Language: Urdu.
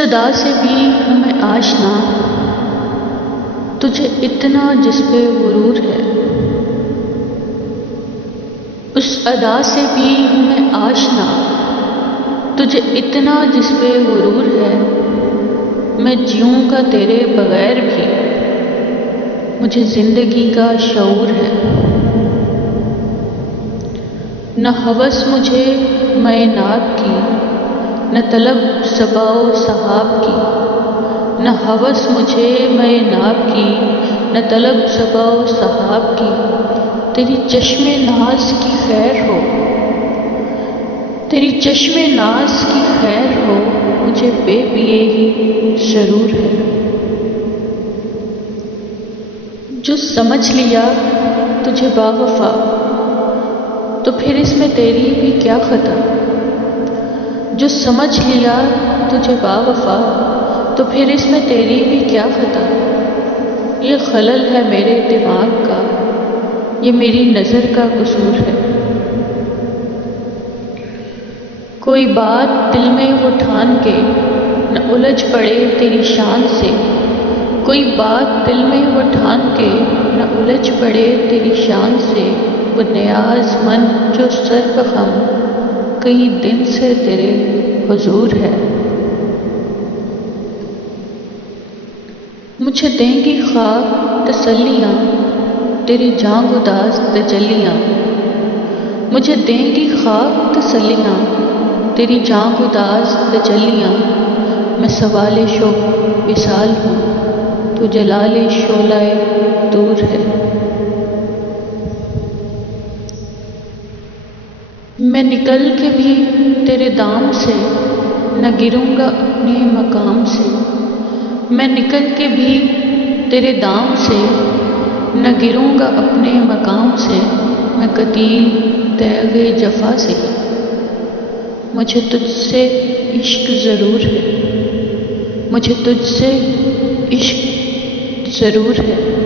ادا سے بھی ہوں میں آشنا، تجھے اتنا جس پہ غرور ہے۔ اس ادا سے بھی ہوں میں آشنا، تجھے اتنا جس پہ غرور ہے۔ میں جیوں گا تیرے بغیر بھی، مجھے زندگی کا شعور ہے۔ نہ ہوس مجھے مے ناب کی، نہ طلب صبا و سحاب کی۔ نہ ہوس مجھے مے ناب کی، نہ طلب صبا و سحاب کی۔ تیری چشم ناز کی خیر ہو، تیری چشم ناز کی خیر ہو، مجھے بے پیے ہی سرور ہے۔ جو سمجھ لیا تجھے باوفا، تو پھر اس میں تیری بھی کیا خطا۔ جو سمجھ لیا تجھے باوفا، تو پھر اس میں تیری بھی کیا خطا۔ یہ خلل ہے میرے دماغ کا، یہ میری نظر کا قصور ہے۔ کوئی بات دل میں وہ ٹھان کے نہ الجھ پڑے تیری شان سے۔ کوئی بات دل میں وہ ٹھان کے نہ الجھ پڑے تیری شان سے۔ وہ نیاز مند جو سر بخم کئی دن سے تیرے حضور ہے۔ مجھے دیں گی خواب تسلیاں تیری جان گداز تجلیاں۔ مجھے دیں گی خواب تسلیاں تیری جان گداز تجلیاں۔ میں سوال شوق وصال ہوں، تو جلال شعلہ دور ہے۔ میں نکل کے بھی تیرے دام سے نہ گروں گا اپنے مقام سے۔ میں نکل کے بھی تیرے دام سے نہ گروں گا اپنے مقام سے۔ میں قتیل تیغ جفا سے، مجھے تجھ سے عشق ضرور ہے، مجھے تجھ سے عشق ضرور ہے۔